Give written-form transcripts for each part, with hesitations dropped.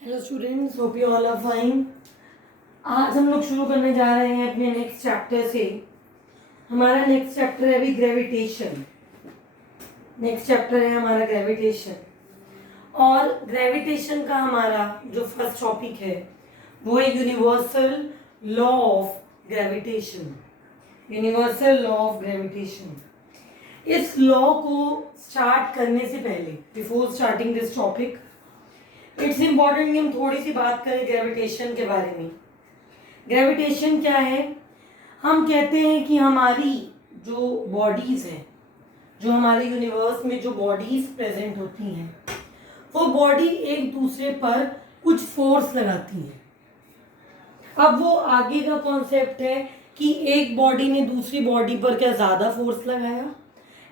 Hello students, hope you all are fine. आज हम लोग शुरू करने जा रहे हैं अपने नेक्स्ट चैप्टर से। हमारा नेक्स्ट चैप्टर है अभी ग्रेविटेशन। नेक्स्ट चैप्टर है हमारा ग्रेविटेशन। और ग्रेविटेशन का हमारा जो फर्स्ट टॉपिक है वो है universal law of gravitation. Universal law of gravitation. इस लॉ को स्टार्ट करने से पहले, before starting this topic, it's important कि हम थोड़ी सी बात करें ग्रेविटेशन के बारे में। ग्रेविटेशन क्या है? हम कहते हैं कि हमारी जो बॉडीज हैं, जो हमारे यूनिवर्स में जो बॉडीज प्रेजेंट होती हैं, वो बॉडी एक दूसरे पर कुछ फोर्स लगाती है। अब वो आगे का कॉन्सेप्ट है कि एक बॉडी ने दूसरी बॉडी पर क्या ज़्यादा फोर्स लगाया,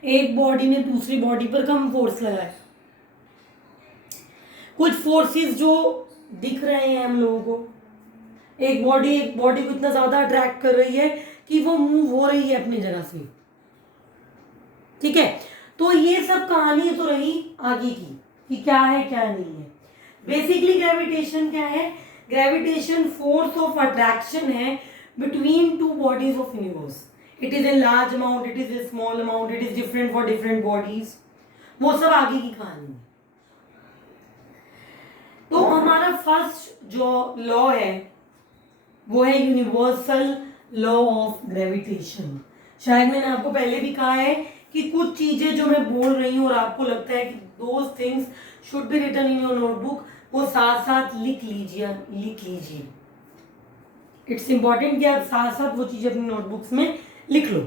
एक बॉडी ने दूसरी बॉडी पर कम फोर्स लगाया। कुछ फोर्सेस जो दिख रहे हैं हम लोगों को, एक बॉडी को इतना ज्यादा अट्रैक्ट कर रही है कि वो मूव हो रही है अपनी जगह से। ठीक है, तो ये सब कहानी तो रही आगे की कि क्या है क्या नहीं है। बेसिकली ग्रेविटेशन क्या है? ग्रेविटेशन फोर्स ऑफ अट्रैक्शन है between two bodies of universe. It is a large amount, it is a small amount, it is different for different bodies. वो सब आगे की कहानी है। तो हमारा फर्स्ट जो लॉ है वो है यूनिवर्सल लॉ ऑफ ग्रेविटेशन। शायद मैंने आपको पहले भी कहा है कि कुछ चीजें जो मैं बोल रही हूँ और आपको लगता है कि those things should be written in your notebook, वो साथ साथ लिख लीजिए। इट्स इंपॉर्टेंट कि आप साथ साथ वो चीजें अपनी नोटबुक्स में लिख लो।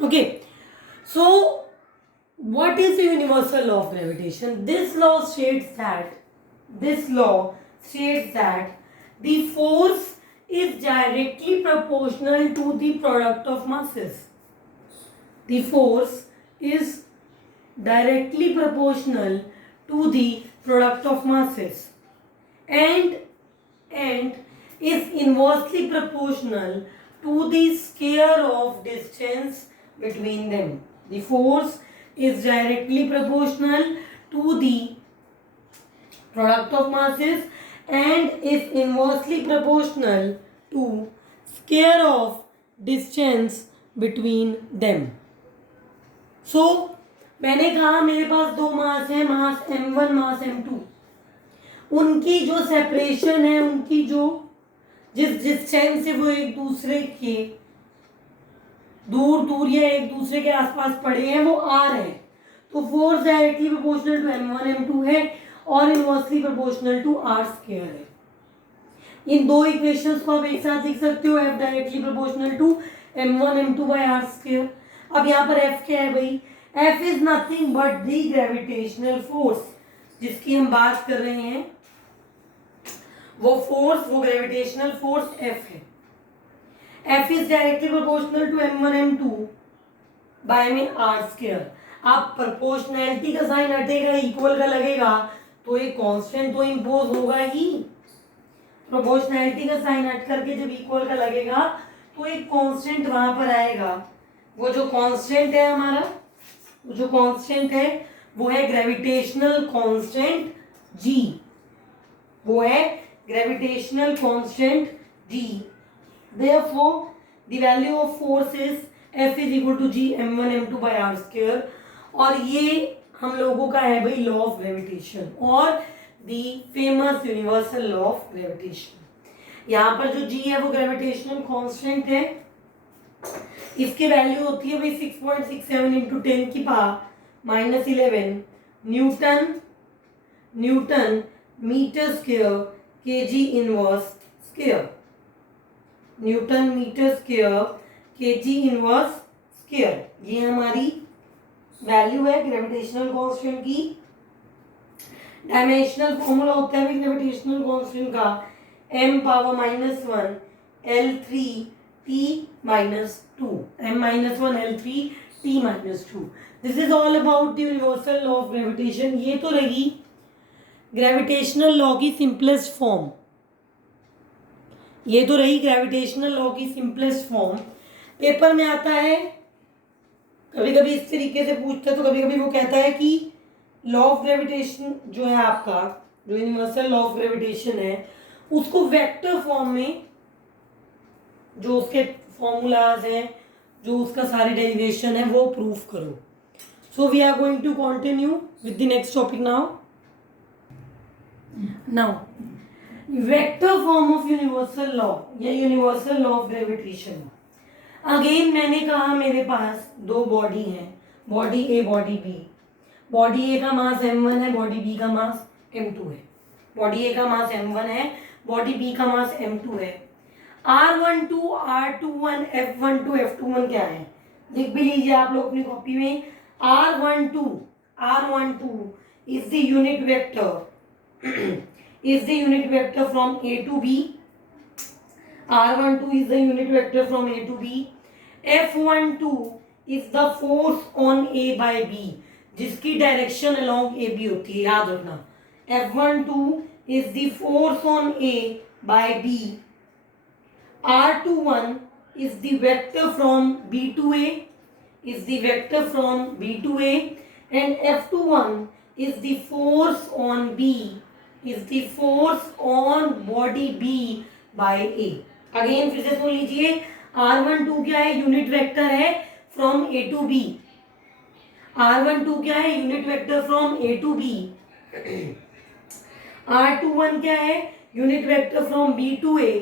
Okay, so what is the universal law of gravitation? This law states that the force is directly proportional to the product of masses. The force is directly proportional to the product of masses and is inversely proportional to the square of distance between them. The force is directly proportional to the product of masses and is inversely proportional to square of distance between them. So मैंने कहा मेरे पास दो मास है, मास m1, मास m2। उनकी जो separation है, उनकी जो जिस डिस्टेंस से वो एक दूसरे के दूर या एक दूसरे के आसपास पड़े हैं वो r है, तो force directly proportional to m1 m2 है और inversely proportional to r square है। इन दो इक्वेशंस को आप एक साथ लिख सकते हो, f directly proportional to m1 m2 by r square. अब यहाँ पर f क्या है भाई? f is nothing but the gravitational force जिसकी हम बात कर रहे हैं। वो ग्रेविटेशनल फोर्स f है। F is directly proportional to m1 m2 by में r स्क्वायर। आप प्रोपोर्शनैलिटी का साइन हटेगा, इक्वल का लगेगा तो एक कांस्टेंट तो इंपोज होगा ही। प्रोपोर्शनैलिटी का साइन हट करके जब इक्वल का लगेगा तो एक कांस्टेंट वहां पर आएगा। वो जो कांस्टेंट है हमारा, वो जो कांस्टेंट है वो है ग्रेविटेशनल कांस्टेंट g। वो है gravitational constant g। Therefore, the value of force is F is equal to G m1 m2 by r square। और ये हम लोगों का है भाई लॉ ऑफ ग्रेविटेशन और the famous universal law of gravitation. यहाँ पर जो G है वो ग्रेविटेशनल कांस्टेंट है। इसकी वैल्यू होती है भाई 6.67 इंटू 10 की power -11 newton metre square kg inverse square. Newton metre square kg inverse square, ये हमारी वैल्यू है ग्रेविटेशनल कांस्टेंट की। डायमेंशनल फॉर्मूला होता है ग्रेविटेशनल कांस्टेंट का m power -1 L3 T -2, m -1 L3 T -2। This is all about the universal law of gravitation. ये तो रही ग्रेविटेशनल लॉ की सिंपलेस्ट फॉर्म। ये तो रही ग्रेविटेशनल लॉ की सिंपलेस्ट फॉर्म। पेपर में आता है, कभी कभी इस तरीके से पूछता है, तो कभी कभी वो कहता है कि लॉ ऑफ ग्रेविटेशन जो है आपका, जो यूनिवर्सल लॉ ऑफ ग्रेविटेशन है, उसको वेक्टर फॉर्म में, जो उसके फॉर्मूलाज हैं, जो उसका सारी डेरिवेशन है, वो प्रूव करो. So we are going to continue with the next topic now. Vector form of universal law या universal law of gravitation. Again मैंने कहा मेरे पास दो बॉडी हैं, body A body B. Body A का मास m1 है, बॉडी बी का मास m2 है. बॉडी ए का मास m1 है, बॉडी बी का मास m2 है. R12, R21, F12, F21 क्या है, लिख भी लीजिए आप लोग अपनी कॉपी में. R12 is the unit vector is the unit vector from A to B. R12 is the unit vector from A to B. F12 is the force on A by B, जिसकी direction along AB होती है, याद रखना. F12 is the force on A by B. R21 is the vector from B to A, is the vector from B to A, and F21 is the force on B, is the force on body B by A. Again फिर से सुन लीजिए. R12 क्या है, unit vector है from A to B. R12 क्या है, unit vector from A to B. R21 क्या है, unit vector from B to A.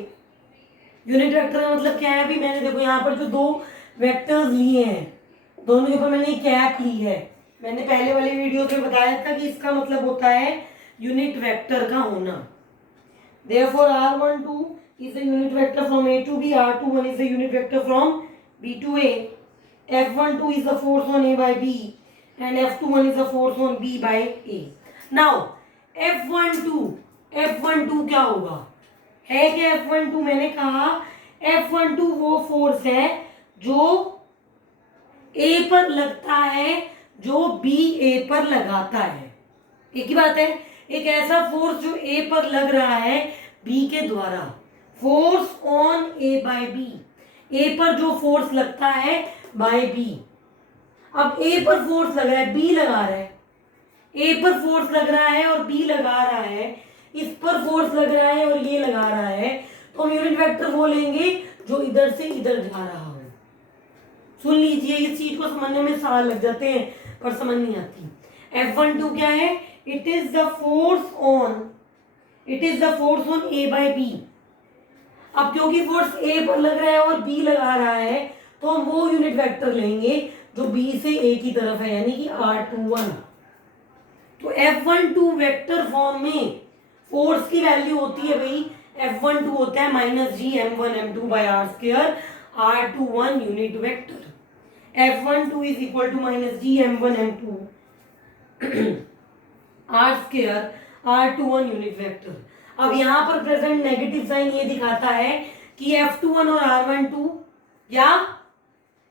Unit vector का मतलब क्या है, अभी मैंने देखो यहाँ पर जो दो वेक्टर्स लिए हैं, दोनों के ऊपर मैंने कैप ली है. मैंने पहले वाली वीडियो में बताया था कि इसका मतलब होता है यूनिट वेक्टर का होना. Therefore R12 is the unit vector from A to B, R21 is the unit vector from B to A, F12 is the force on A by B, and F21 is the force on B by A. Now F12 क्या होगा, है क्या F12? मैंने कहा F12 वो force है जो A पर लगता है, जो B A पर लगाता है. एक ही बात है, एक ऐसा फोर्स जो A पर लग रहा है B के द्वारा. Force on A by B, A पर जो फोर्स लगता है बाय B. अब A पर फोर्स लग रहा है, B लगा रहा है. A पर फोर्स लग रहा है और B लगा रहा है, इस पर फोर्स लग रहा है और ये लगा रहा है, तो हम यूनिट वेक्टर वो लेंगे जो इधर से इधर जा रहा हो. सुन लीजिए, इस चीज को समझने में साल लग जाते हैं पर समझ नहीं आती. F12 क्या है, it is the force on A by B. अब क्योंकि फोर्स A पर लग रहा है और B लगा रहा है, तो हम वो यूनिट वेक्टर लेंगे जो B से A की तरफ है, यानी कि R21. तो F12 वेक्टर फॉर्म में फोर्स की वैल्यू होती है भाई, F12 होता है -G m1 m2 by r square, R21 unit vector. F12 is equal to -G m1 m2 r square, R21 unit vector. अब यहाँ पर प्रेजेंट नेगेटिव साइन ये दिखाता है कि F21 और R12 या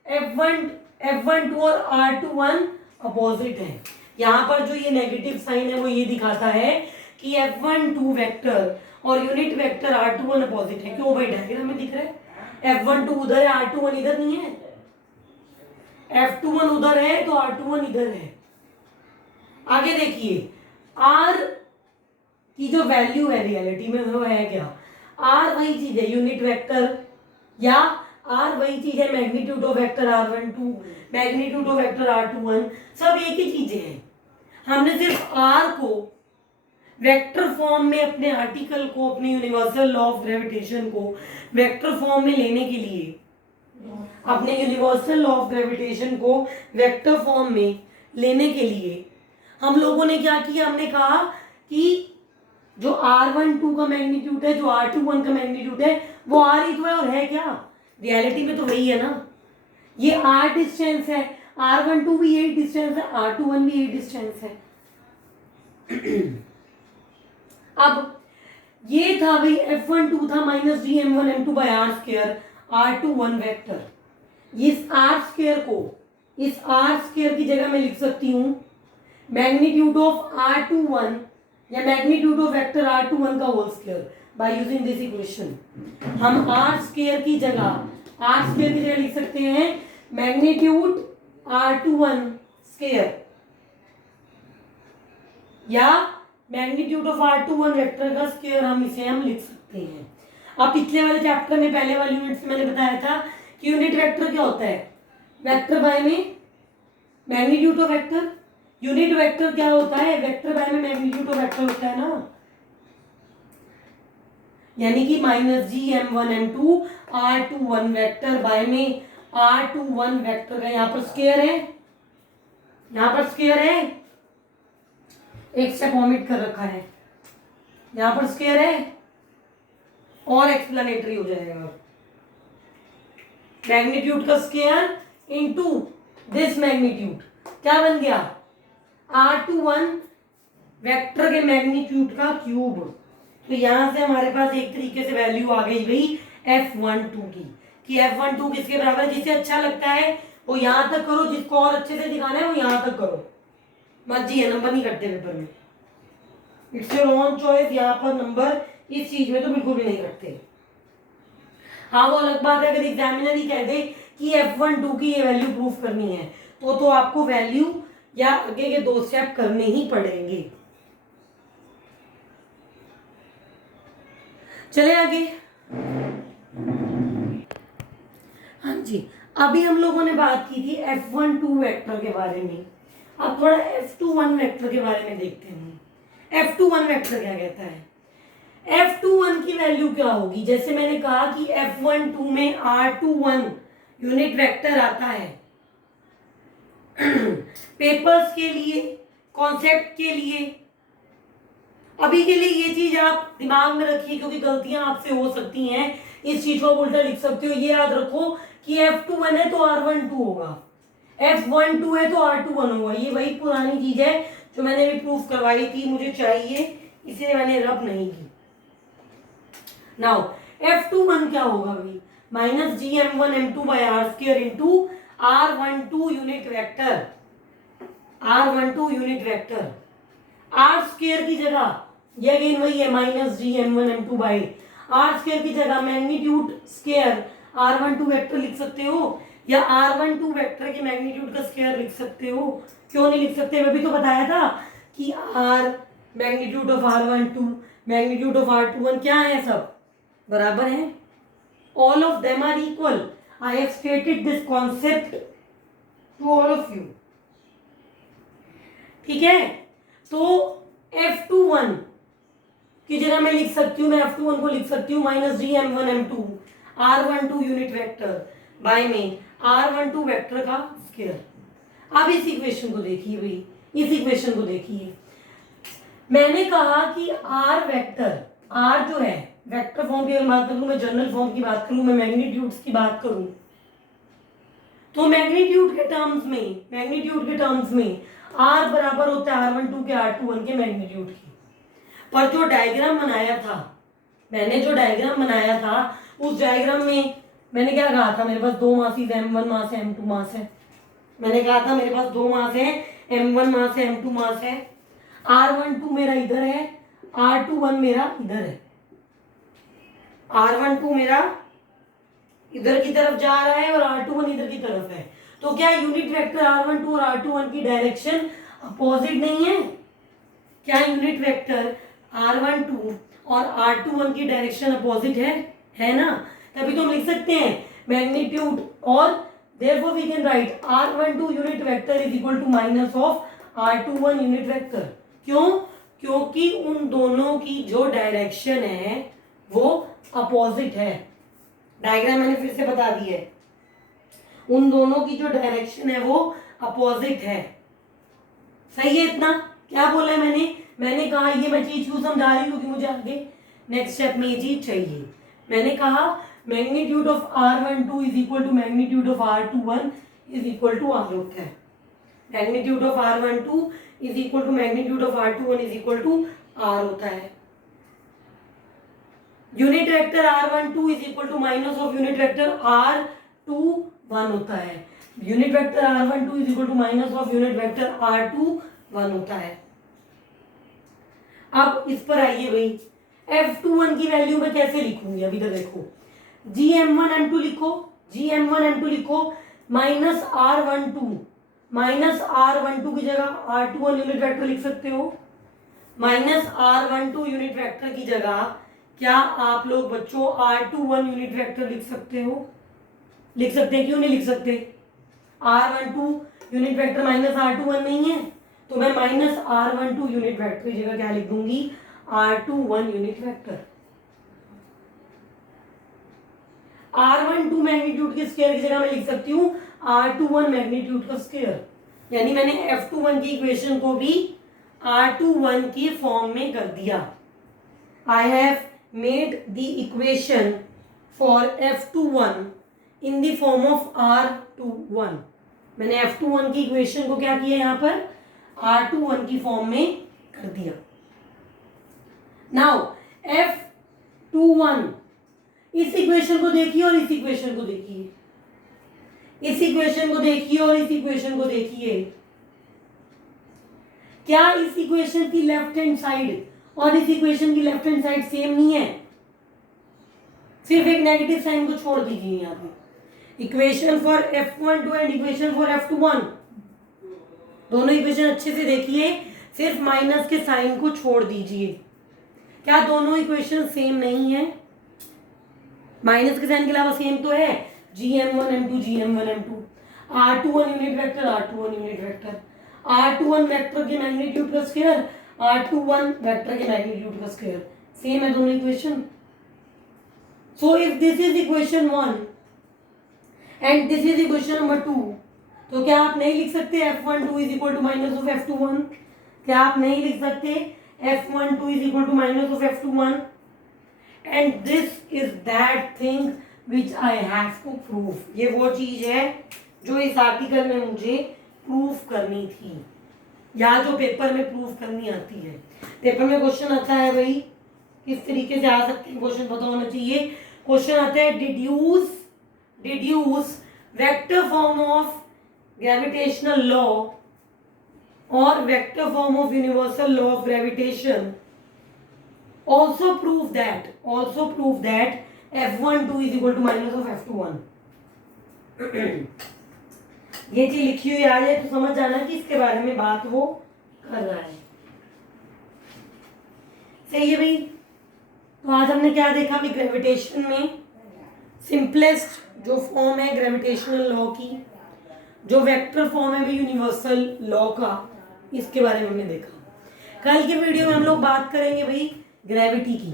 F12 और R21 अपोजिट है. यहाँ पर जो ये नेगेटिव साइन है वो ये दिखाता है कि F12 वेक्टर और यूनिट वेक्टर R21 अपोजिट है. क्यों भाई, डायग्राम में दिख रहा है F12 उधर है, R21 इधर नहीं है. F21 उधर है तो R21 इधर है. आगे देखिए, R की जो वैल्यू है रियलिटी में वो है क्या, R वही चीज है यूनिट वेक्टर, या R वही चीज है magnitude of vector R12, magnitude of vector R21, सब एक ही चीजें हैं. हमने सिर्फ R को वेक्टर फॉर्म में, अपने आर्टिकल को, अपने यूनिवर्सल लॉ ऑफ ग्रेविटेशन को वेक्टर फॉर्म में लेने के लिए, अपने यूनिवर्सल लॉ ऑफ ग्रेविटेशन को वेक्टर फॉर्म में लेने के लिए हम लोगों ने क्या किया, हमने कहा कि जो R12 का मैग्नीट्यूड है, जो R21 का मैग्नीट्यूड है, वो R ही तो है. और है क्या, रियलिटी में तो वही है ना. ये R डिस्टेंस है, R12 भी यही डिस्टेंस है, R21 भी यही डिस्टेंस है. अब ये था भाई F12 था -G m1 m2 by r square, R21 vector. इस R स्क्वायर को, इस R स्क्वायर की जगह मैं लिख सकती हूँ मैग्नीट्यूड ऑफ R21 या मैग्नीट्यूड ऑफ वेक्टर R21 का whole square by using this equation. हम R स्क्वायर की जगह लिख सकते हैं मैग्नीट्यूड R21 स्क्वायर या मैग्नीट्यूड ऑफ R21 वेक्टर का स्क्वायर हम लिख सकते हैं। अब पिछले वाले चैप्टर में पहले वाली यूनिट में मैंने बताया था कि यूनिट वेक्टर क्या होता है, वेक्टर बाय में magnitude of vector. Unit vector क्या होता है, वेक्टर बाय में मैग्नीट्यूड ऑफ वेक्टर होता है ना, यानी कि -GM1M2 R21 वेक्टर बाय में R21 वेक्टर का यहाँ पर स्क्वायर है, यहाँ पर स्क्वायर है, एक स्टेप ओमिट कर रखा है, यहाँ पर स्क्वायर है और एक्सप्लेनेटरी हो जाएगा। मैग्नीट्यूड का स्क्वायर इनटू दिस मैग्नीट्यूड क्या बन गया, R21 वेक्टर के मैग्नीट्यूड का क्यूब। तो यहां से हमारे पास एक तरीके से वैल्यू आ गई भाई F12 की, कि F12 किसके बराबर है। जिसे अच्छा लगता है वो यहां तक करो, जिसको और अच्छे से दिखाना है वो यहां तक करो, मर्जी है, नंबर नहीं कटते पेपर में, इट्स योर ओन चॉइस। यहाँ पर नंबर इस चीज में तो बिल्कुल भी नहीं कटते। हाँ वो अलग बात है अगर एग्जामिनर ही कह दे कि F12 की ये वैल्यू प्रूफ करनी है तो आपको वैल्यू या आगे के 2 स्टेप करने ही पड़ेंगे। चले आगे। हाँ जी, अभी हम लोगों ने बात की थी F12 वेक्टर के बारे में, अब थोड़ा F21 वेक्टर के बारे में देखते हैं। F21 वेक्टर क्या कहता है, F21 की वैल्यू क्या होगी। जैसे मैंने कहा कि F12 में R21 यूनिट वेक्टर आता है पेपर्स के लिए, कॉन्सेप्ट के लिए, अभी के लिए ये चीज आप दिमाग में रखिए क्योंकि गलतियां आपसे हो सकती हैं, इस चीज को उल्टा लिख सकते हो। ये याद रखो कि F21 है तो R12 होगा, F12 है तो R21 होगा। ये वही पुरानी चीज है जो मैंने भी प्रूफ करवाई थी, मुझे चाहिए इसलिए मैंने रब नहीं की। नाउ F21 क्या होगा भाई, -GM1M2 by R² into R12 unit vector, R12 unit vector, R² की जगह ये अगेन वही है -GM1M2 by R² की जगह मैग्नीट्यूड स्क्वायर R12 वेक्टर लिख सकते हो या R12 वेक्टर के मैग्नीट्यूड का स्क्वायर लिख सकते हो। क्यों नहीं लिख सकते, मैं भी तो बताया था कि R magnitude of R12 magnitude of R21 क्या है, सब बराबर है, all of them are equal. I have stated this concept to all of you. ठीक है, तो F21 की जगह मैं लिख सकती हूँ, मैं F21 को लिख सकती हूँ -GM1M2 R12 unit vector by में R12 वेक्टर का स्क्वायर। अब इस इक्वेशन को देखिए भाई, इस इक्वेशन को देखिए, मैंने कहा कि R वेक्टर, R जो है वेक्टर फॉर्म की बात करूं, मैं जनरल फॉर्म की बात करूं, मैं मैग्नीट्यूड्स की बात करूं, तो मैग्नीट्यूड के टर्म्स में R बराबर होता है R12 के R21 के मैग्नीट्यूड की। पर जो डायग्राम बनाया था, मैंने जो डायग्राम बनाया था उस डायग्राम में मैंने क्या कहा था, मेरे पास 2 मास है, M1 मास है, M2 मास है। मैंने कहा था मेरे पास 2 मास है, M1 मास है, M2 मास है। R12 मेरा इधर है, R21 मेरा इधर है। R12 मेरा इधर की तरफ जा रहा है और R21 इधर की तरफ है। तो क्या यूनिट वेक्टर R12 और R21 की डायरेक्शन अपोजिट नहीं है? क्या यूनिट वेक्टर R12 और R21 की डायरेक्शन अपोजिट है ना? तभी तो हम लिख सकते हैं मैग्नीट्यूड, और therefore we can write R12 unit vector is equal to minus of R21 unit vector. क्यों? क्योंकि उन दोनों की जो डायरेक्शन है वो अपोजिट है। डायग्राम मैंने फिर से बता दी है, उन दोनों की जो डायरेक्शन है वो अपोजिट है। सही है इतना? क्या बोला है मैंने कहा ये मैं चीज क्यों समझा रही हूँ क्योंकि मुझे आगे नेक्स्ट स्टेप में ये चीज चाहिए। मैंने कहा magnitude of R12 is equal to magnitude of R21 is equal to R होता है। Magnitude of R12 is equal to magnitude of R21 is equal to R होता है। Unit vector R12 is equal to minus of unit vector R21 होता है। Unit vector R12 is equal to minus of unit vector R21 होता है। अब इस पर आइए भाई, F21 की वैल्यू मैं कैसे लिखूंगी? अभी तक देखो, GM1M2 लिखो, GM1M2 लिखो माइनस R12 की जगह R21 यूनिट वेक्टर लिख सकते हो। माइनस R12 यूनिट वेक्टर की जगह क्या आप लोग बच्चों R21 यूनिट वेक्टर लिख सकते हो? लिख सकते हैं, क्यों नहीं लिख सकते? R12 unit vector minus R21 नहीं है, तो मैं माइनस R12 यूनिट वेक्टर की जगह क्या लिख दूंगी? R21 unit vector. R12 magnitude के स्क्वायर की जगह मैं लिख सकती हूँ R21 मैग्नीट्यूड का स्क्वायर। यानी मैंने F21 की इक्वेशन को भी R21 के फॉर्म में कर दिया। I have made the equation for F21 in the form of R21। मैंने F21 की इक्वेशन को क्या किया यहाँ पर? R21 की फॉर्म में कर दिया। नाउ F21, इस इक्वेशन को देखिए और इस इक्वेशन को देखिए, इस इक्वेशन को देखिए और इस इक्वेशन को देखिए। क्या इस इक्वेशन की लेफ्ट हैंड साइड और इस इक्वेशन की लेफ्ट हैंड साइड सेम नहीं है? सिर्फ एक नेगेटिव साइन को छोड़ दीजिए यहाँ पे। Equation for F12 and equation for F21, दोनों इक्वेशन अच्छे से देखिए, सिर्फ माइनस के साइन को छोड़ दीजिए। क्या दोनों इक्वेशन सेम नहीं है? माइनस के साइन के अलावा सेम तो है, GM1M2 GM1M2, R21 unit vector R21 unit vector, R21 vector के मैग्नीट्यूड का स्क्वायर R21 वेक्टर के मैग्नीट्यूड का स्क्वायर, सेम है दोनों equation. So if this is equation 1 and this is equation number 2, तो क्या आप नहीं लिख सकते F12 is equal to minus of F21? क्या आप नहीं लिख सकते F12 is equal to minus of F21? And this is that thing which I have to prove. ये वो चीज है जो इस आर्टिकल में मुझे प्रूव करनी थी, या जो पेपर में प्रूव करनी आती है। पेपर में क्वेश्चन आता है भाई, किस तरीके से आ सकते हैं क्वेश्चन पता होना चाहिए। क्वेश्चन आता है deduce vector form of gravitational law और vector form of universal law of gravitation. Also prove that F12 is equal to minus of F21। ये चीज लिखी हुई आ जाए तो समझ जाना कि इसके बारे में बात वो कर रहा है। सही है भाई। तो आज हमने क्या देखा भी, ग्रेविटेशन में सिंपलेस्ट जो फॉर्म है ग्रेविटेशनल लॉ की, जो वेक्टर फॉर्म है भी यूनिवर्सल लॉ का, इसके बारे में हमने देखा। कल के वीडियो में हम लोग बात करेंगे भाई ग्रेविटी की,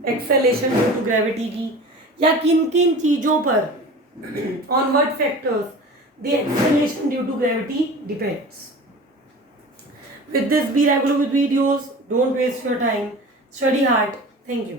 एक्सेलेरेशन ड्यू टू ग्रेविटी की, या किन किन चीजों पर, on what factors the acceleration due to gravity depends. With this, be regular with videos, don't waste your time, study hard. Thank you.